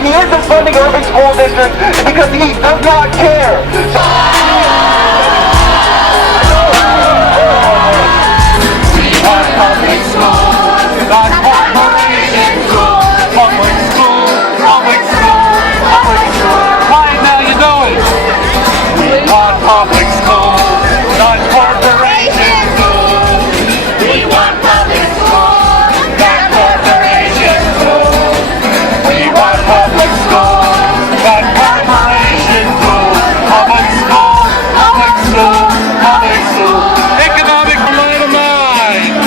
he isn't funding urban school districts is because he does not care. Public school, not corporation school. Public school, public school, public school. Right now you know it. We want public school, not corporation school. We want public school, not corporation school. We want public school, not corporation school. Public school, public school, public school. Economic light of mine.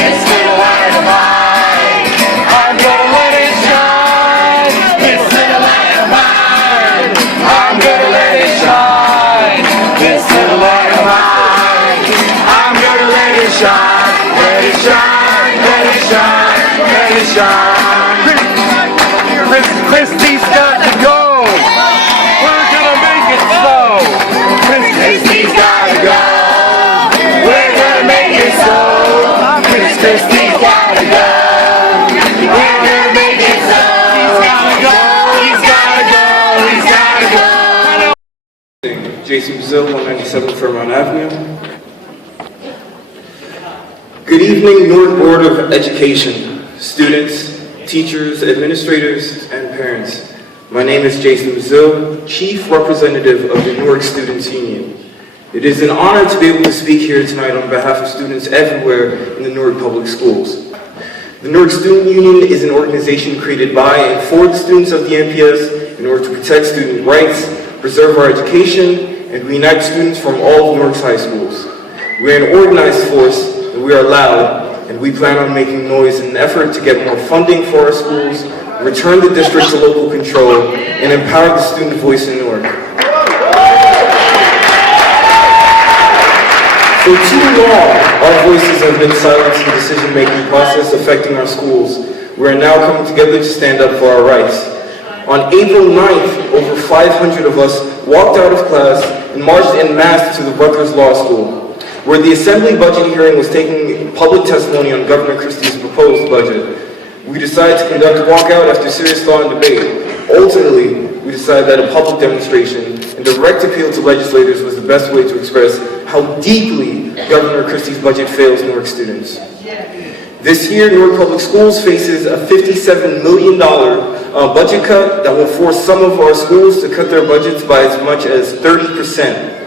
It's the light of mine. I'm gonna let it shine. It's the light of mine. I'm gonna let it shine. It's the light of mine. I'm gonna let it shine. Let it shine. Let it shine. Let it shine. Christy's got to go. We're gonna make it so. Christy's gotta go. We're gonna make it so. Christy's gotta go. We're gonna make it so. He's gotta go. He's gotta go. He's gotta go. Jason Brazil, 197 Fairmount Avenue. Good evening, Newark Board of Education, students, teachers, administrators, and parents. My name is Jason Brazil, Chief Representative of the Newark Students Union. It is an honor to be able to speak here tonight on behalf of students everywhere in the Newark Public Schools. The Newark Student Union is an organization created by and for the students of the NPS in order to protect student rights, preserve our education, and reunite students from all of Newark's high schools. We are an organized force, and we are loud, and we plan on making noise in an effort to get more funding for our schools, return the district to local control, and empower the student voice in Newark. For too long, our voices have been silenced in the decision-making process affecting our schools. We are now coming together to stand up for our rights. On April 9th, over 500 of us walked out of class and marched en masse to the Rutgers Law School, where the Assembly budget hearing was taking public testimony on Governor Christie's proposed budget. We decided to conduct a walkout after serious thought and debate. Ultimately, we decided that a public demonstration and direct appeal to legislators was the best way to express how deeply Governor Christie's budget fails Newark students. This year, Newark Public Schools faces a $57 million budget cut that will force some of our schools to cut their budgets by as much as 30%.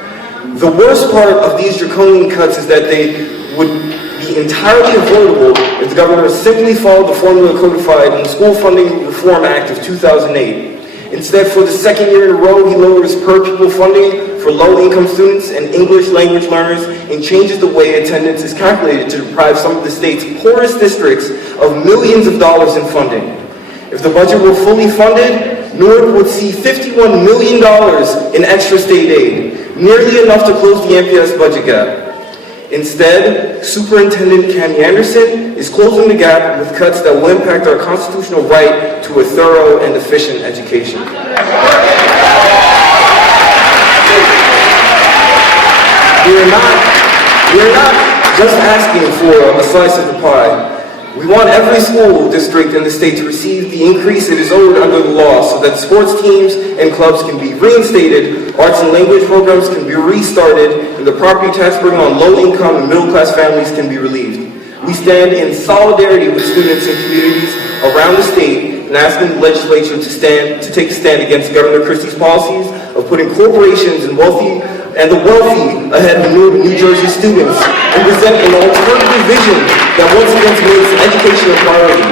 The worst part of these draconian cuts is that they would be entirely avoidable if the governor simply followed the formula codified in the School Funding Reform Act of 2008. Instead, for the second year in a row, he lowers per-pupil funding for low-income students and English language learners and changes the way attendance is calculated to deprive some of the state's poorest districts of millions of dollars in funding. If the budget were fully funded, Newark would see $51 million in extra state aid, nearly enough to close the NPS budget gap. Instead, Superintendent Cami Anderson is closing the gap with cuts that will impact our constitutional right to a thorough and efficient education. We're not just asking for a slice of the pie. We want every school district in the state to receive the increase it is owed under the law so that sports teams and clubs can be reinstated, arts and language programs can be restarted, and the property tax burden on low-income and middle-class families can be relieved. We stand in solidarity with students and communities around the state and asking the legislature to take a stand against Governor Christie's policies of putting corporations and the wealthy ahead of New Jersey students and present an alternative vision that once again makes education a priority.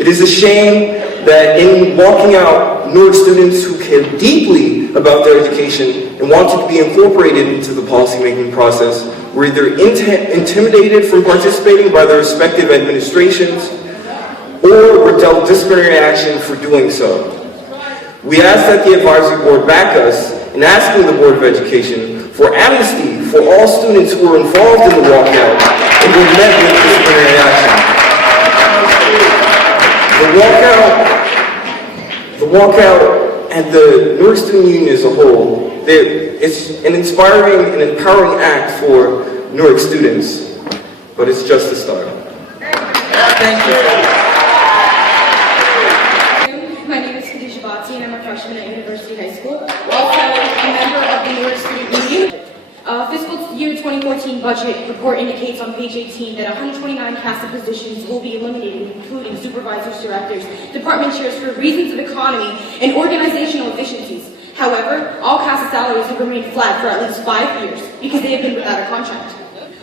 It is a shame that in walking out, Newark students who care deeply about their education and wanted to be incorporated into the policymaking process were either intimidated from participating by their respective administrations or were dealt disciplinary action for doing so. We ask that the advisory board back us in asking the Board of Education for amnesty for all students who were involved in the walkout and were met with disciplinary action. The walkout and the Newark Student Union as a whole, it's an inspiring and empowering act for Newark students, but it's just the start. Thank you. 2014 budget report indicates on page 18 that 129 CASA positions will be eliminated, including supervisors, directors, department chairs for reasons of economy and organizational efficiencies. However, all CASA salaries have remained flat for at least 5 years because they have been without a contract.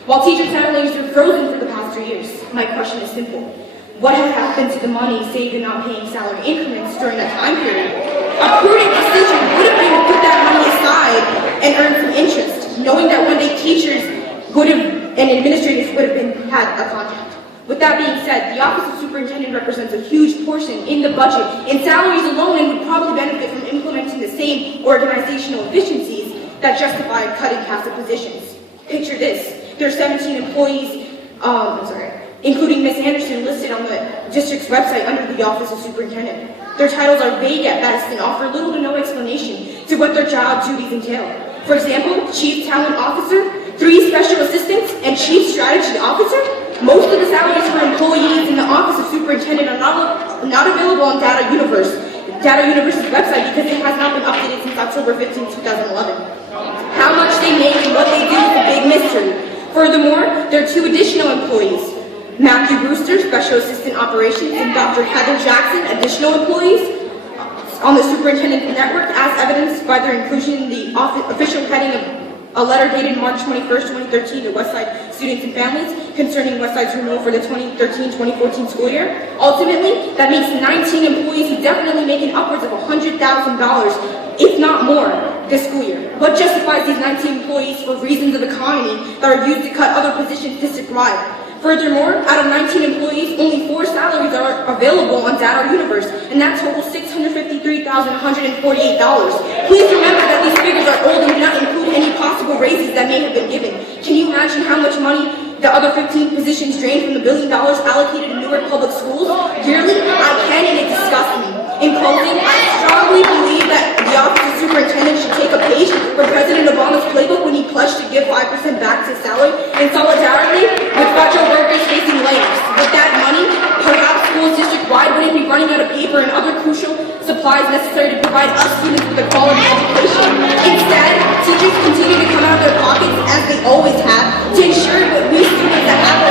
While teacher salaries were frozen for the past 3 years, my question is simple. What has happened to the money saved in not paying salary increments during that time period? A prudent decision would have been to put that money aside and earn some interest, knowing that one day teachers would have and administrators would have had a contract. With that being said, the Office of Superintendent represents a huge portion in the budget, and salaries alone and would probably benefit from implementing the same organizational efficiencies that justify cutting CASA positions. Picture this. There are 17 employees, including Ms. Anderson, listed on the district's website under the Office of Superintendent. Their titles are vague at best and offer little to no explanation to what their job duties entail. For example, Chief Talent Officer, 3 Special Assistants, and Chief Strategy Officer. Most of the salaries for employees in the Office of Superintendent are not available on Data Universe's website because it has not been updated since October 15, 2011. How much they make and what they do is a big mystery. Furthermore, there are 2 additional employees, Matthew Brewster, Special Assistant Operations, and Dr. Heather Jackson, additional employees on the Superintendent Network, as evidenced by their inclusion in the official heading of a letter dated March 21st, 2013 to Westside students and families concerning Westside's renewal for the 2013-2014 school year. Ultimately, that makes 19 employees who definitely making upwards of $100,000, if not more, this school year. What justifies these 19 employees for reasons of economy that are used to cut other positions to survive? Furthermore, out of 19 employees, only 4 salaries are available on Data Universe, and that totals $653,148. Please remember that these figures are old and do not include any possible raises that may have been given. Can you imagine how much money the other 15 positions drain from the $1 billion allocated to Newark Public Schools yearly? I can, and it disgusts me. In closing, I strongly believe that the Office of Superintendent should take a page from President Obama's playbook when he pledged to give 5% back to salary in solidarity with federal workers facing layoffs. With that money, perhaps schools district-wide wouldn't be running out of paper and other crucial supplies necessary to provide us students with a quality education. Instead, teachers continue to come out of their pockets, as they always have, to ensure what we students that have